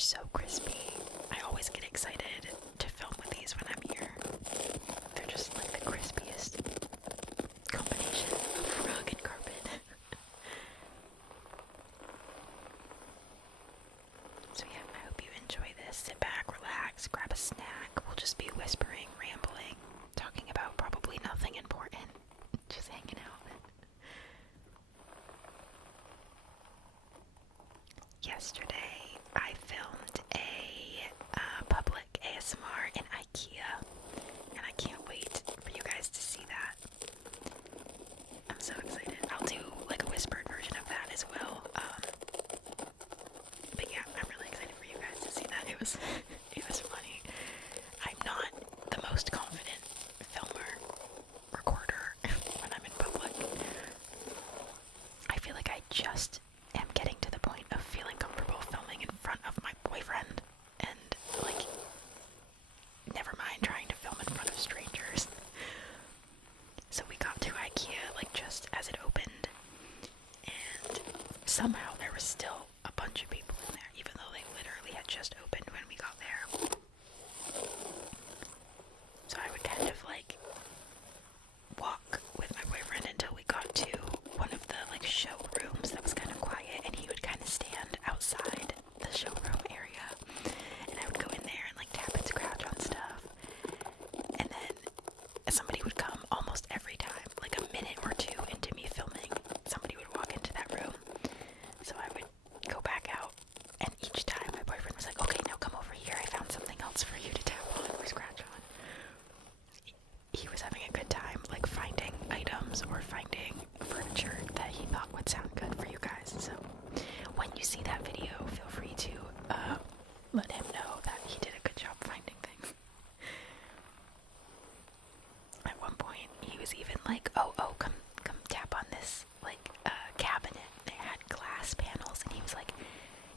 so crispy. I always get excited to film with these when I'm here. They're just like the crispiest combination of rug and carpet. So yeah, I hope you enjoy this. Sit back, relax, grab a snack. We'll just be whispering, rambling, talking about probably nothing important. Just hanging out. Yesterday, I filmed a public ASMR in IKEA, and I can't wait for you guys to see that. I'm so excited. I'll do like a whispered version of that as well. But yeah, I'm really excited for you guys to see that. It was funny. I'm not the most confident filmer, recorder when I'm in public. I feel like I just am getting to the point of feeling comfortable filming in front of my boyfriend, and like, never mind trying to film in front of strangers. So we got to IKEA like just as it opened, and somehow there was still a bunch of people in there, even though they literally had just opened when we got there. So I would kind of like walk with my boyfriend until we got to one of the like showrooms that was kind of quiet, and he would kind of stand outside the showroom area, and I would go in there and like tap and scratch on stuff, and then somebody would come almost every time, like a minute or two into me filming, somebody would walk into that room, so I would go back out, and each time my boyfriend was like, okay, now come over here, I found something else for you to tap on or scratch on. He was having a good time, like finding items or finding furniture that he thought would sound good for you guys. So when you see that video, feel free to let him know that he did a good job finding things. At one point, he was even like, "Oh, come tap on this like cabinet. It had glass panels," and he was like,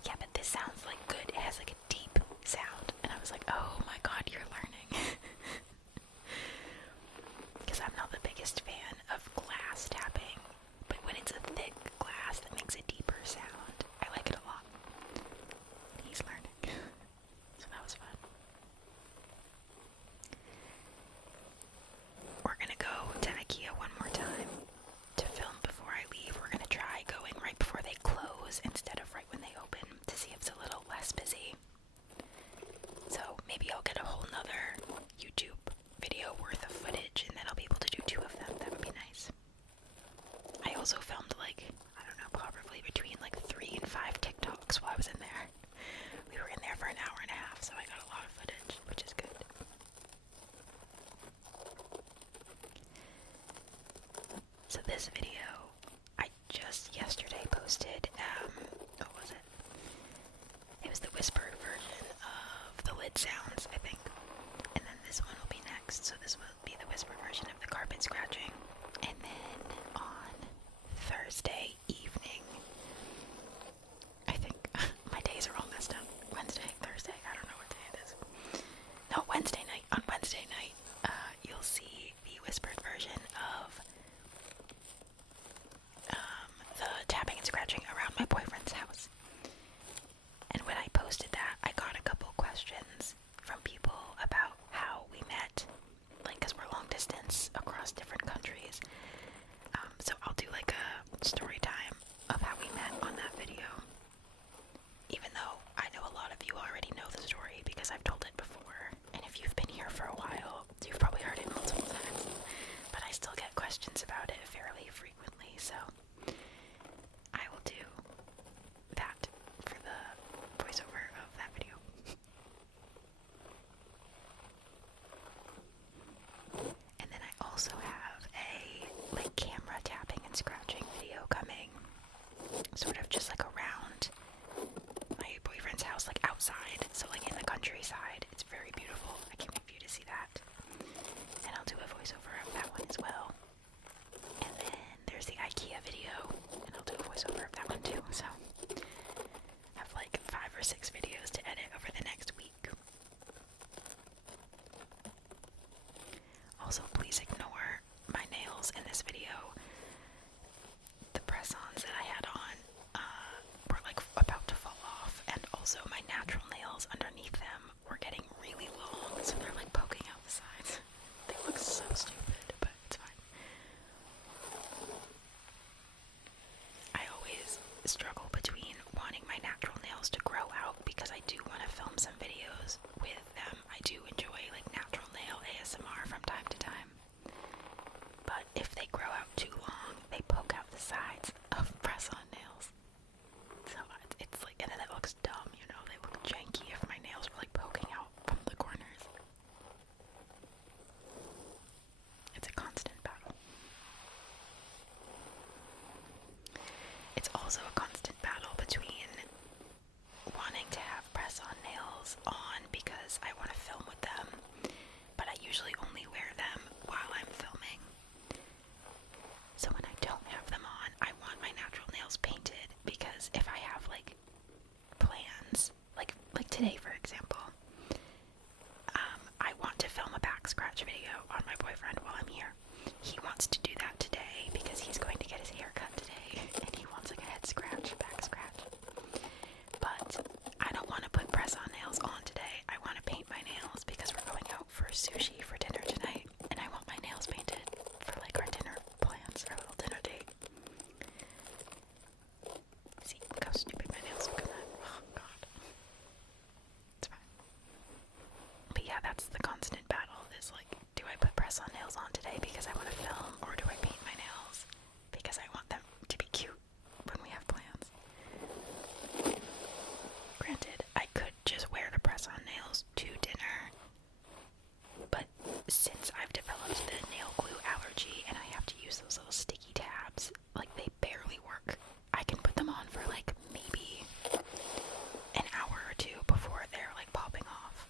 "Yeah, but this sounds like good. It has like a deep sound." And I was like, "Oh my God, you're learning." Because I'm not the biggest fan of glass tapping, but when it's a thick glass that makes a deeper sound, I like it a lot. He's learning. So that was fun. We're gonna go to IKEA one more time to film before I leave. We're gonna try going right before they close instead of right when they open to see if it's a little less busy. So maybe I'll get a whole nother YouTube video worth of footage, and then I'll be able to do 2 of them. That would be nice. I also filmed like, I don't know, probably between like 3 and 5 TikToks while I was in there. We were in there for an hour and a half, so I got a lot of footage, which is good. So this video, I just yesterday posted, what was it? It was the whispered version of the lid sounds, I think. And then this one will be next, so this will be the whispered version of the carpet scratching. And then on Thursday evening, I think, my days are all messed up. Wednesday, Thursday, I don't know what day it is. No, Wednesday night. On Wednesday night, you'll see the whispered version of the tapping and scratching around my boyfriend's house. And when I posted that, I got a couple questions from people about how we met, like, because we're long distance across different countries. So I'll do like a story time of how we met on that video, even though I know a lot of you already know the story because I've told it before, and if you've been here for a while, you've probably heard it multiple times, but I still get questions about it fairly frequently, so I will do that for the voiceover of that video. And then I also have a like camera tapping and scratching video coming, sort of just like around my boyfriend's house, like outside, so like in the countryside. It's very beautiful. I can't wait for you to see that. And I'll do a voiceover of that one as well. And then there's the IKEA video, and I'll do a voiceover of that one too. So I have like 5 or 6 videos to edit over the next week. Also, please ignore my nails in this video. The press-ons that I had on were like about to fall off, and also my natural nails struggle between wanting my natural nails to grow out because I do want to film some videos with them. I do enjoy like natural nail ASMR from time to time. But if they grow out too long, they poke out the sides of press-on nails. So it's like, and then it looks dumb, you know, they look janky if my nails were like poking out from the corners. It's a constant battle. It's also a constant battle between wanting to have press-on nails on because I want to film with them, but I usually only wear them while I'm filming. So when I don't have them on, I want my natural nails painted because if I have like plans, like today for example, I want to film a back scratch video on my boyfriend while I'm here. He wants to do that today because he's going to get his hair cut today and he wants like a head scratch, back scratch. But I don't want to put press-on nails on today. I want to paint my nails because we're going out for sushi for dinner tonight and I want my nails painted for like our dinner plans, our little dinner date. See, look how stupid my nails look at that. Oh god. It's fine. But yeah, that's the constant battle is like, do I put press-on nails on today because I want to film, or do I paint my nails because I want them to be cute when we have plans? Granted, I could just wear the press-on nails to dinner, but since I've developed the nail glue allergy and I have to use those little sticky tabs, like they barely work. I can put them on for like maybe an hour or two before they're like popping off.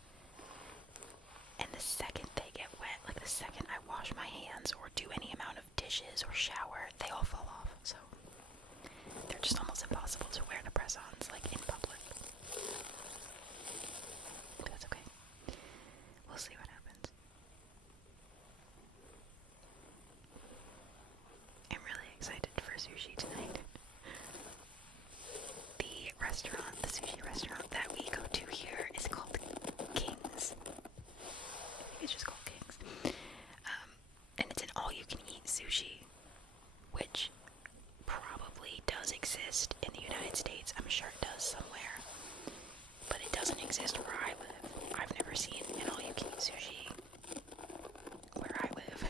And the second they get wet, like the second I wash my hands or do any amount of dishes or shower, they all fall off. So they're just almost impossible to wear the press-ons like in public. But that's okay. We'll see what happens. I'm really excited for sushi tonight. The restaurant, the sushi restaurant that we go to here is called King's. I think it's just called King's. And it's an all-you-can-eat sushi, which probably does exist in the United States. I'm sure it does somewhere. But it doesn't exist where I live. I've never seen an all-you-can-eat sushi where I live.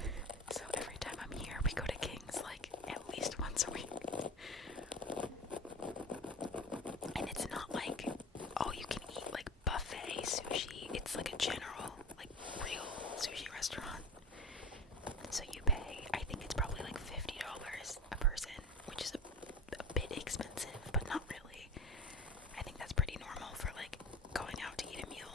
So every time I'm here, we go to King's like at least once a week. And it's not like all-you-can-eat like buffet sushi. It's like a general, like real sushi restaurant. So you pay, I think it's probably like $50 a person, which is a bit expensive, but not really. I think that's pretty normal for like going out to eat a meal.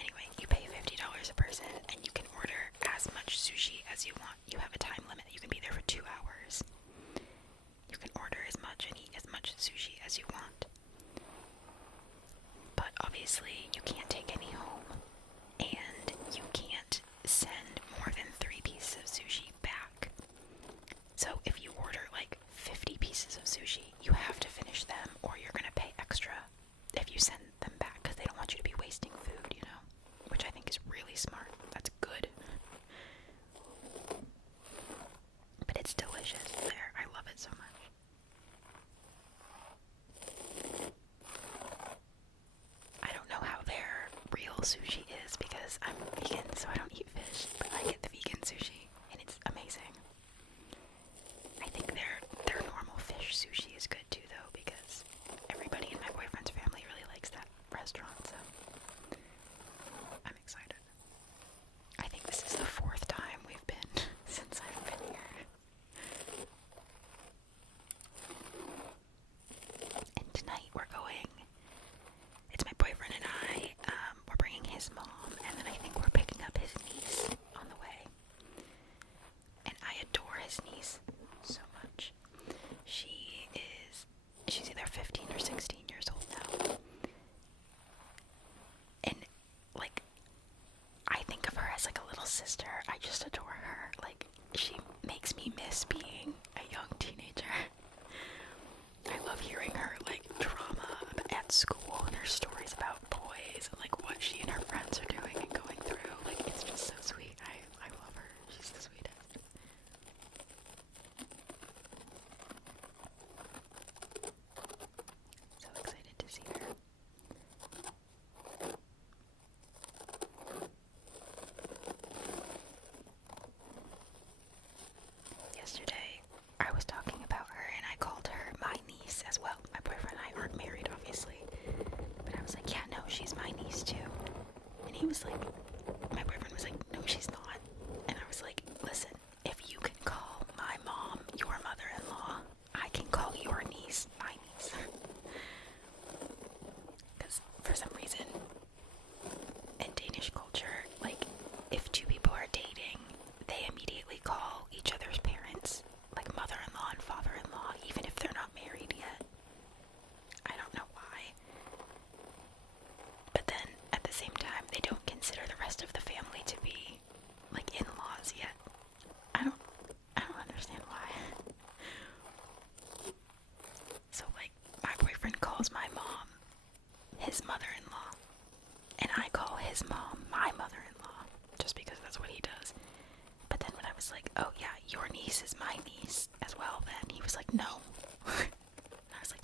Anyway, you pay $50 a person and you can order as much sushi as you want. You have a time limit. You can be there for 2 hours. You can order as much and eat as much sushi as you want. But obviously you can't take any home and you can't send more than 3 pieces of sushi back. So if you order like 50 pieces of sushi, you have to finish them or you're gonna pay extra if you send them back because they don't want you to be wasting food, you know, which I think is really smart. That's good. But it's delicious there. I love it so much. I don't know how their real sushi is because I'm vegan, so I don't eat fish, but I get the vegan sushi and it's amazing. I think their normal fish sushi is good too though because everybody in my boyfriend's family really likes that restaurant, so I'm excited. I think this is the 4th time we've been since I've been here. And tonight we're going, it's my boyfriend and I, we're bringing his mom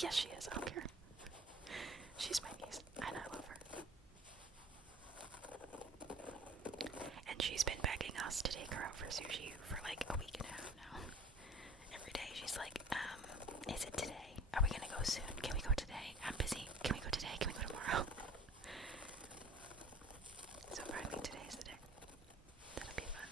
Yes, she is. I don't care. She's my niece, and I love her. And she's been begging us to take her out for sushi for like a week and a half now. Every day she's like, is it today? Are we gonna go soon? Can we go today? I'm busy. Can we go today? Can we go tomorrow? So finally today's the day. That'll be fun.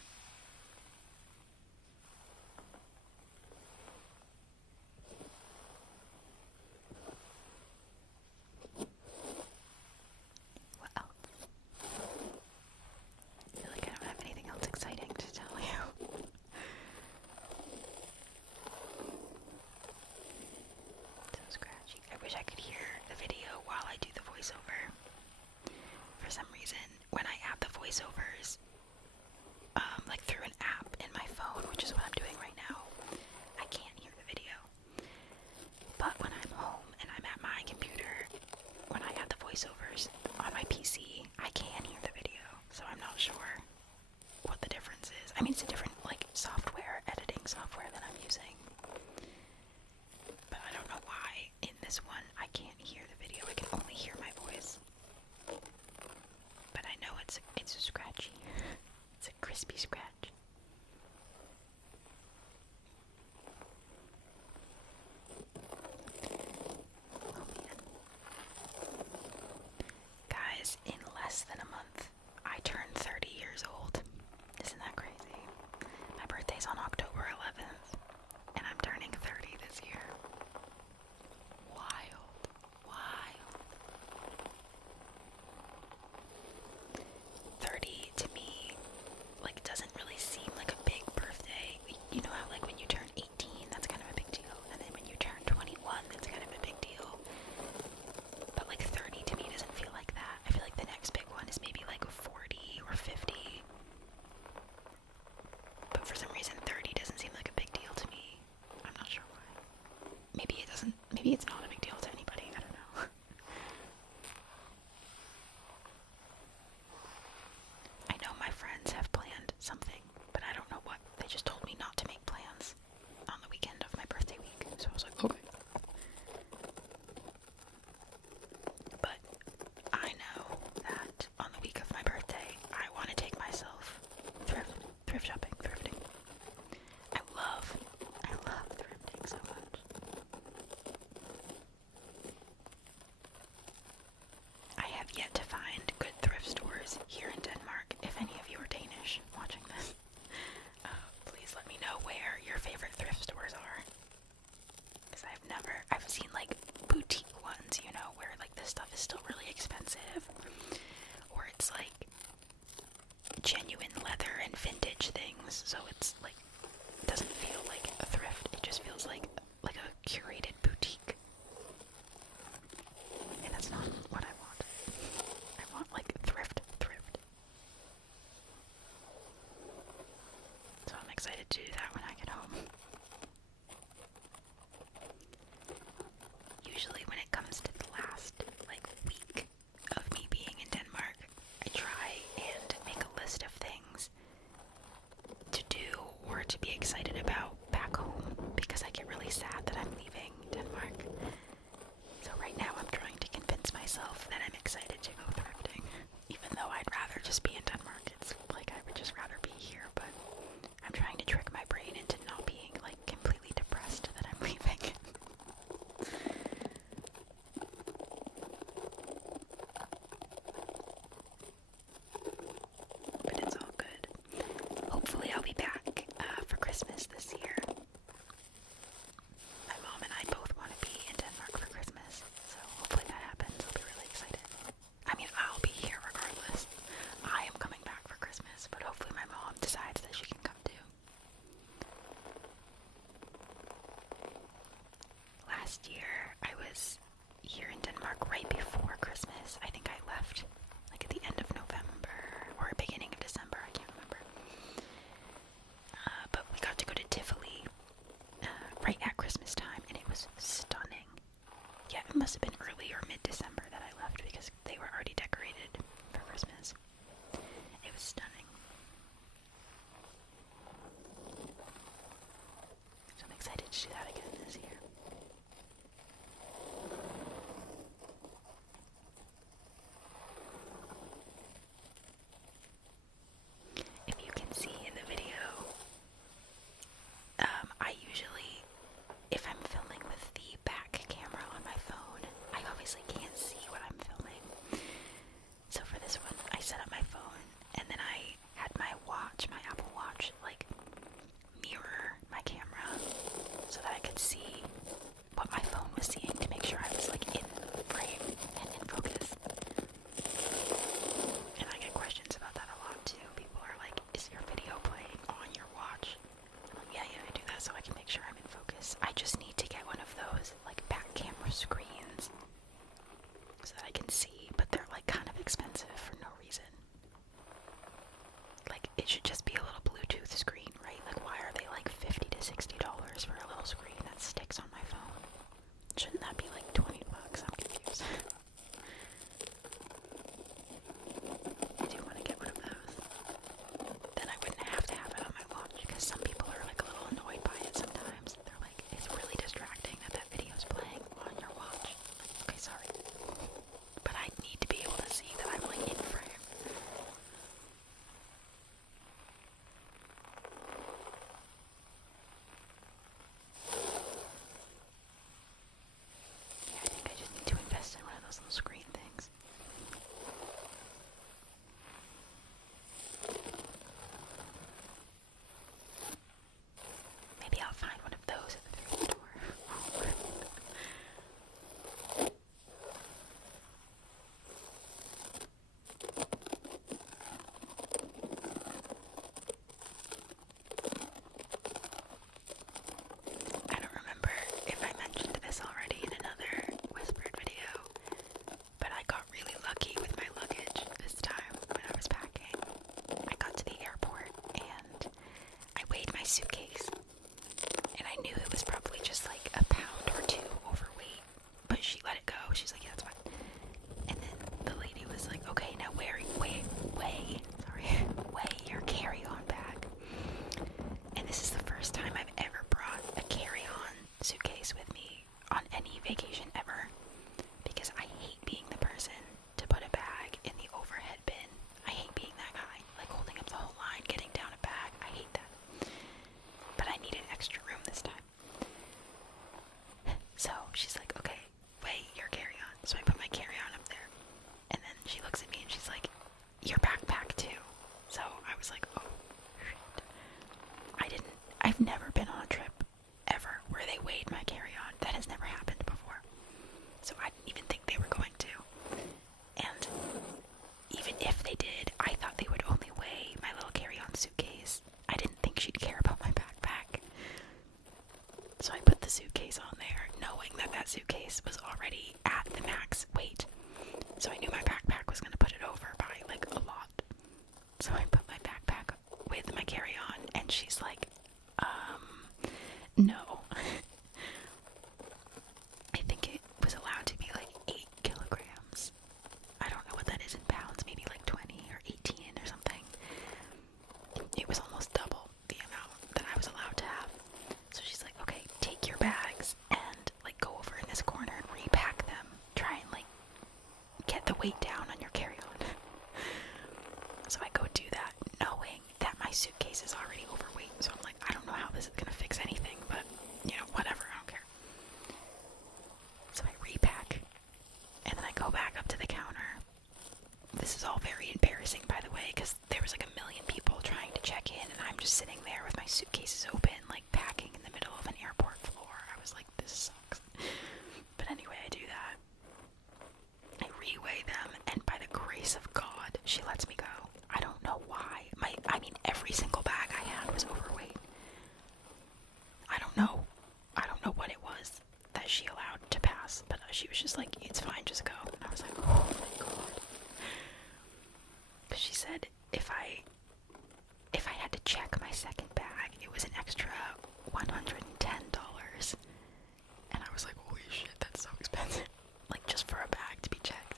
What else? I feel like I don't have anything else exciting to tell you. So scratchy. I wish I could hear the video while I do the voiceover. For some reason, when I add the voiceovers, like through an app in my phone, which is what I'm doing right now, I can't hear the video. But when I'm home and I'm at my computer, when I add the voiceovers on my PC, I can hear the video. So I'm not sure what the difference is. I mean, it's a different, like, software, editing software that I'm using. But I don't know why in this one I can't hear the video. I can only hear my voice. But I know it's scratchy. It's a crispy scratch. Oh man. Guys, in less than a month, I turned 30 years old. Isn't that crazy? My birthday's on October 11th, and I'm turning 30 this year. Wild. Wild. 30 to me, like, doesn't really seem like a big birthday. You know how, like, when you turn 18, that's kind of a big deal, and then when you turn 21, that's kind of a big deal. But, like, 30 to me doesn't feel like that. I feel like the next big one is maybe, like, 40 or 50. But for some reason, 30 doesn't seem like a big deal to me. I'm not sure why. Maybe it's not a big deal to anybody. I don't know. I know my friends have planned something, but I don't know what. They just told me not to make plans on the weekend of my birthday week. So I was like, okay. But I know that on the week of my birthday, I want to take myself thrift shopping, thrifting. I love thrifting so much. I have yet to find good thrift stores here in Denmark. If any of you are Danish watching this, please let me know where your favorite thrift stores are. Because I've seen like boutique ones, you know, where like this stuff is still really expensive. Or it's like genuine leather and vintage things, so it's like, it doesn't feel like a thrift, it just feels like a curated boutique. And that's not what I want. I want like thrift. So I'm excited to do that when I get home. Usually when it comes to the last like week of me being in Denmark, I try and make a list of things to do or to be excited about back home, because I get really sad that I'm leaving Denmark. So right now I'm trying to convince myself that I'm excited to go thrifting, even though I'd rather just be in Denmark. It's like I would just rather be here, but I'm trying to trick my brain into not being like completely depressed that I'm leaving. But it's all good. Hopefully I'll be back for Christmas this year. My mom and I both want to be in Denmark for Christmas, so hopefully that happens. I'll be really excited. I mean, I'll be here regardless. I am coming back for Christmas, but hopefully my mom decides that she can come too. Last year, I was here in Denmark right before Christmas. I think I left like at the end of November or beginning of December, I can't remember. But we got to go to Tivoli right at Christmas time, and it was stunning. Yeah, it must have been early or mid-December that I left, because they were already decorated for Christmas. It was stunning. So I'm excited to do that again this year. obviously can't see what I'm filming. So for this one, I set up my phone, and then I had my watch, my Apple Watch, like mirror my camera so that I could see what my phone was seeing to make sure I was like in frame and in focus. And I get questions about that a lot too. People are like, is your video playing on your watch? I'm like, yeah, I do that so I can make sure I'm in focus. I just need to get one of those like back camera screens so that I can see, but they're like kind of expensive for no reason. Like, it should just be a little Bluetooth screen, right? Like, why are they like $50 to $60 for a little screen that sticks on my phone? Shouldn't that be like $20? I'm confused. I do want to get one of those. Then I wouldn't have to have it on my watch, because some people are like a little annoyed by it sometimes. They're like, it's really distracting that video's playing on your watch. Okay, sorry. But I need to be able to see that I'm like in frame. Yeah, I think I just need to invest in one of those little screen things. Maybe I'll find one of those at the thrift store. I don't remember if I mentioned this already in another whispered video, but I got really lucky with my luggage this time when I was packing. I got to the airport and I weighed my suitcase, and I knew it was probably just like a pound or two overweight, but she let it go. She's like, yeah, that's fine. And then the lady was like, okay, now weigh your carry-on bag. And this is the first time I've ever brought a carry-on suitcase with me on any vacation ever, because I hate being the person to put a bag in the overhead bin. I hate being that guy, like holding up the whole line, getting down a bag. I hate that. But I needed extra room this time. So she's like, okay, weigh your carry-on. So I put my carry-on up there. And then she looks at me and she's like, your backpack too. So I was like, oh, shit. I've never been on a trip ever where they weighed my carry-on. That has never happened before. So I didn't even think they were going to. And even if they did, I thought they would only weigh my little carry-on suitcase. I didn't think she'd care about my backpack. So I put the suitcase on there, knowing that that suitcase was already at the max weight. So I knew my backpack was going to put it over by like a lot. So I put my backpack with my carry-on, and she's like, no. I think it was allowed to be like 8 kilograms. I don't know what that is in pounds, maybe like 20 or 18 or something. It was almost double the amount that I was allowed to have. So she's like, okay, take your bags and like go over in this corner and repack them. Try and like get the weight down on your carry-on. So I go do that, knowing that my suitcase is already overweight. So I'm like, I don't know how this is gonna fix anything, but you know, whatever, I don't care. So I repack, and then I go back up to the counter. This is all very embarrassing, by the way, because there was like a million people trying to check in, and I'm just sitting there with my suitcases open, like packing in the middle of an airport floor. I was like, this sucks. But anyway, I do that. I reweigh them, and by the grace of God, she lets me go. I don't know why. Every single bag I had was overweight. I don't know what it was that she allowed to pass, but she was just like, it's fine, just go. And I was like, oh my God. But she said if I had to check my second bag, it was an extra $110. And I was like, holy shit, that's so expensive. Like, just for a bag to be checked.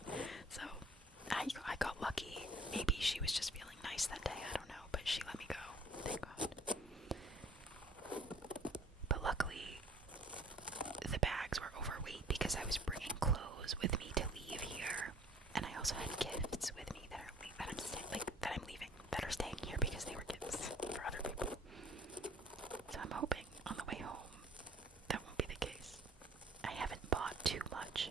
So I got lucky. Maybe she was just feeling nice that day, I don't know, but she let me go. Thank God. But luckily, the bags were overweight because I was bringing clothes with me to leave here, and I also had gifts with me that I'm leaving, that are staying here because they were gifts for other people. So I'm hoping on the way home that won't be the case. I haven't bought too much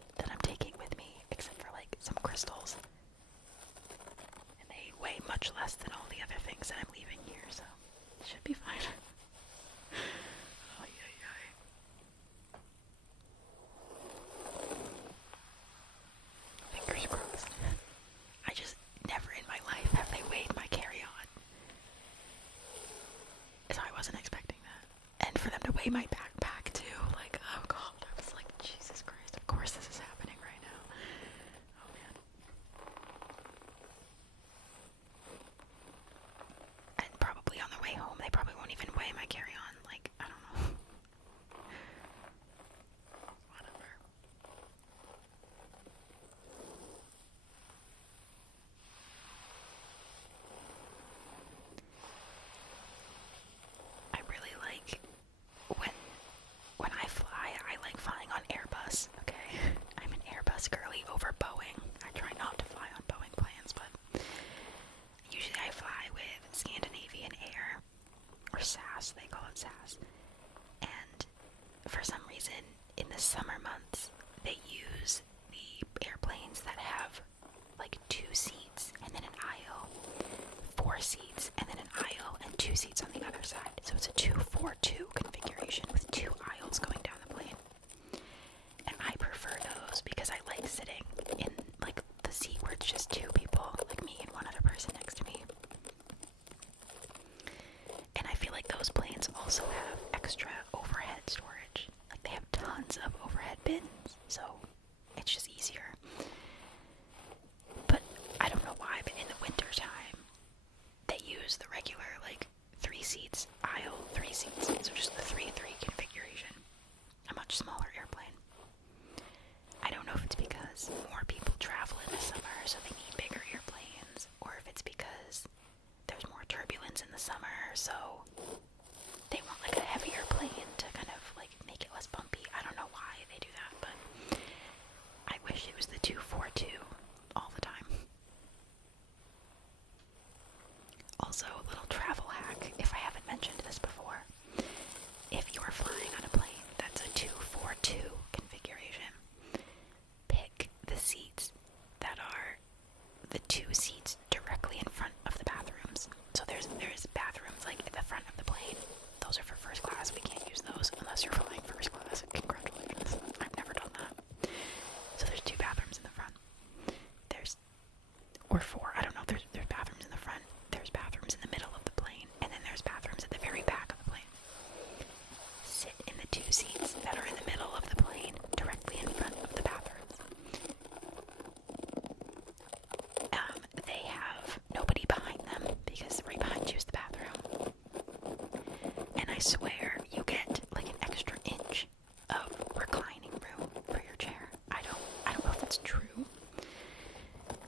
away my backpack too. Like, oh god, I was like, Jesus Christ, of course this is happening right now. Oh man. And probably on the way home, they probably won't even weigh my carry-on. Like, I don't know. Whatever. I really like when I fly, I like flying on Airbus, okay? I'm an Airbus girly over Boeing. I try not to fly on Boeing planes, but usually I fly with Scandinavian Air, or SAS, they call it SAS. And for some reason, in the summer months, they use the airplanes that have like 2 seats and then an aisle, 4 seats and then an aisle, and 2 seats on the other side. So it's a 2-4-2 configuration with 2 aisles going down the plane. And I prefer those because I like sitting in like the seat where it's just 2 people, like me and one other person next to me. And I feel like those planes also have extra overhead storage. Like they have tons of overhead bins, so it's just easier. But I don't know why, but in the winter time, they use the regular, like, 3 seats, aisle, 3 seats, so just the 3-3 configuration. A much smaller airplane. I don't know if it's because more people travel in the summer, so they need bigger airplanes, or if it's because there's more turbulence in the summer, so they want, like, a heavier plane to kind of, like, make it less bumpy. I don't know why they do that, but I wish it was the 2-4-2 all the time. Also, a little travel hack, if I haven't mentioned this before. If you're flying on a plane that's a 2-4-2 configuration, pick the seats that are the 2 seats directly in front of the bathrooms. So there's bathrooms like at the front of the plane. Those are for first class. We can't use those unless you're flying first class. Congratulations. I've never done that. So there's 2 bathrooms in the front. Or 4. I don't know. There's bathrooms in the front. There's bathrooms in the middle of the plane, and then there's bathrooms at the very back of the plane. Sit in the 2 seats that are in the middle of the plane, directly in front of the bathrooms. They have nobody behind them, because right behind you is the bathroom. And I swear, you get like an extra inch of reclining room for your chair. I don't know if it's true.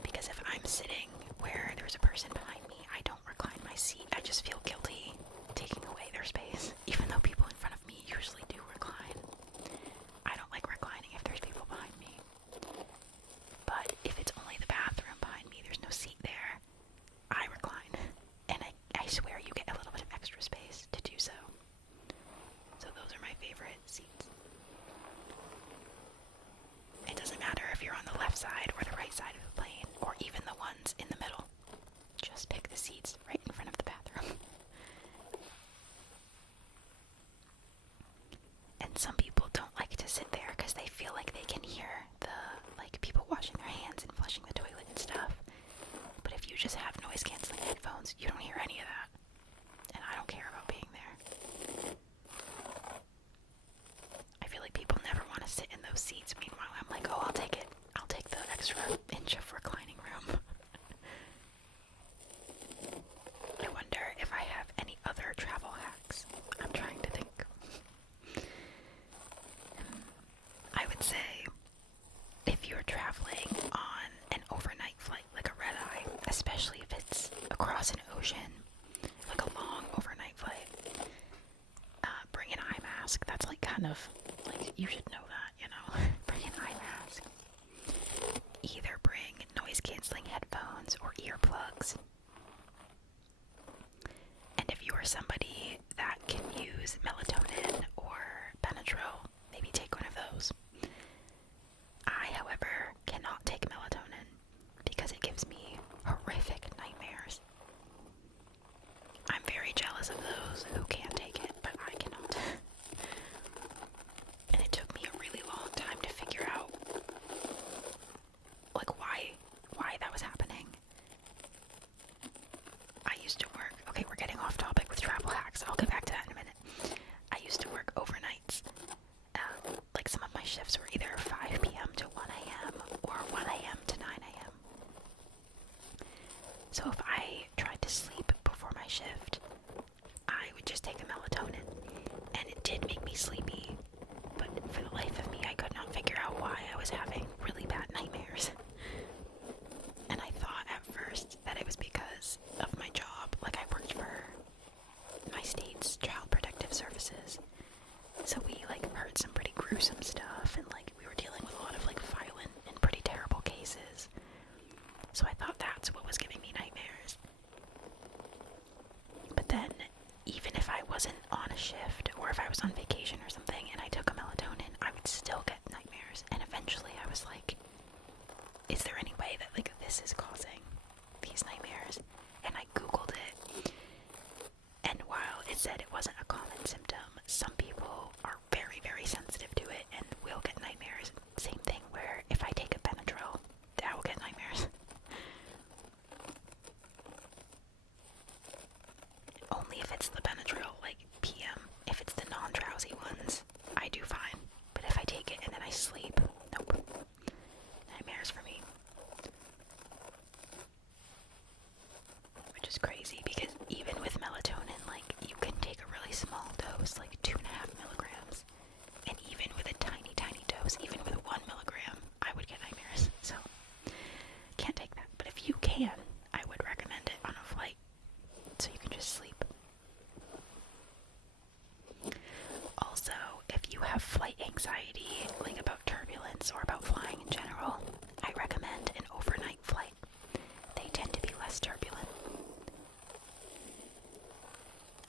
Because if I'm sitting where there's a person behind me, I don't recline my seat. I just feel guilty taking away their space, even though people in front of me usually do recline. I don't like reclining if there's people behind me. But if it's only the bathroom behind me, there's no seat there, I recline. And I swear you get a little bit of extra space to do so. So those are my favorite seats. It doesn't matter if you're on the left side or the right side of the plane, or even the ones in the middle. Just pick the seats right in front of the bathroom. And some people don't like to sit there because they feel like they can hear the, like, people washing their hands and flushing the toilet and stuff. But if you just have noise-canceling headphones, you don't hear any of that. And I don't care about being there. I feel like people never want to sit in those seats. Meanwhile, I'm like, oh, I'll take it. I'll take the extra inch of reclining room. I wonder if I have any other travel hacks. I'm trying to think. I would say, if you're traveling on an overnight flight, like a red-eye, especially if it's across an ocean, like a long overnight flight, bring an eye mask. That's like kind of, like, you should know that, you know? Bring an eye mask. Either bring noise-canceling headphones or earplugs. And if you are somebody that can use melatonin or Benadryl, maybe take one of those. I, however, cannot take melatonin because it gives me horrific nightmares. I'm very jealous of those who can take it, but I cannot. And it took me a really long time to figure out, like, why that was happening. I used to work, okay, we're getting off topic with travel is crazy because even with melatonin, like, you can take a really small dose, like 2.5 milligrams, and even with a tiny, tiny dose, even with 1 milligram, I would get nightmares. So, can't take that. But if you can, I would recommend it on a flight so you can just sleep. Also, if you have flight anxiety, like about turbulence or about flying in general, I recommend an overnight flight. They tend to be less turbulent.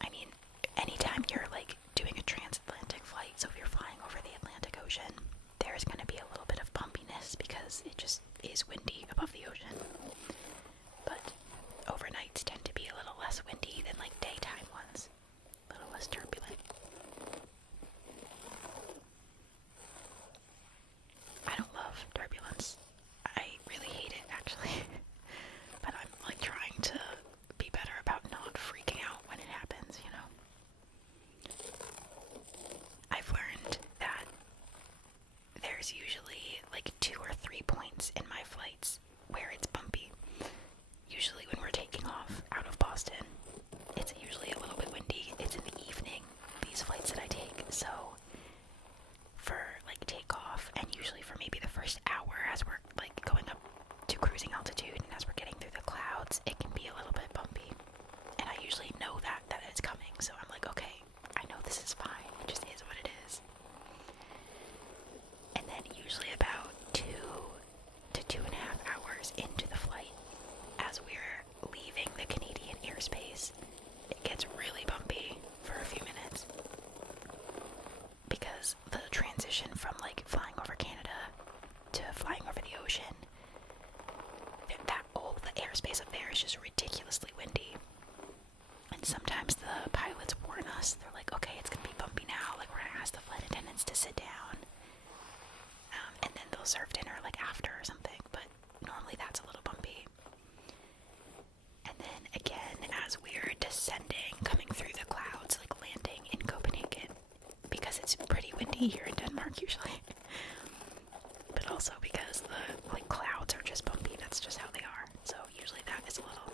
I mean, anytime you're like doing a transatlantic flight, so if you're flying over the Atlantic Ocean, there's going to be a little bit of bumpiness because it just is windy above the ocean. But overnights tend to be a little less windy than like daytime ones, a little less turbulent. I don't love turbulence. I really hate it, actually. But I'm like trying to be better about not freaking out when it happens, you know? I've learned that there's usually like 2 or 3 points in my flights where it's bumpy. Usually when we're taking off out of Boston, it's usually a little bit windy. It's in the evening, these flights that I take, so for like takeoff and usually for maybe the first hour as we're like going up to cruising altitude and as we're getting through the clouds, it can be a little bit bumpy. And I usually know that it's coming, so I'm like, okay, I know this is fine. It just is what it is. And then usually about 2 to 2.5 hours into the flight, as we're leaving the Canadian airspace, it gets really bumpy for a few minutes. Because the transition from like flying over Canada to flying over the ocean, the airspace up there is just ridiculously windy. And sometimes the pilots warn us. They're like, okay, it's gonna be bumpy now, like we're gonna ask the flight attendants to sit down, and then they'll serve dinner like after or something, but normally that's a little bumpy. And then again, as we're descending, coming through the clouds, like landing in Copenhagen, because it's pretty windy here in Denmark usually, but also because the like clouds are just bumpy. That's just how they are. So usually that is a little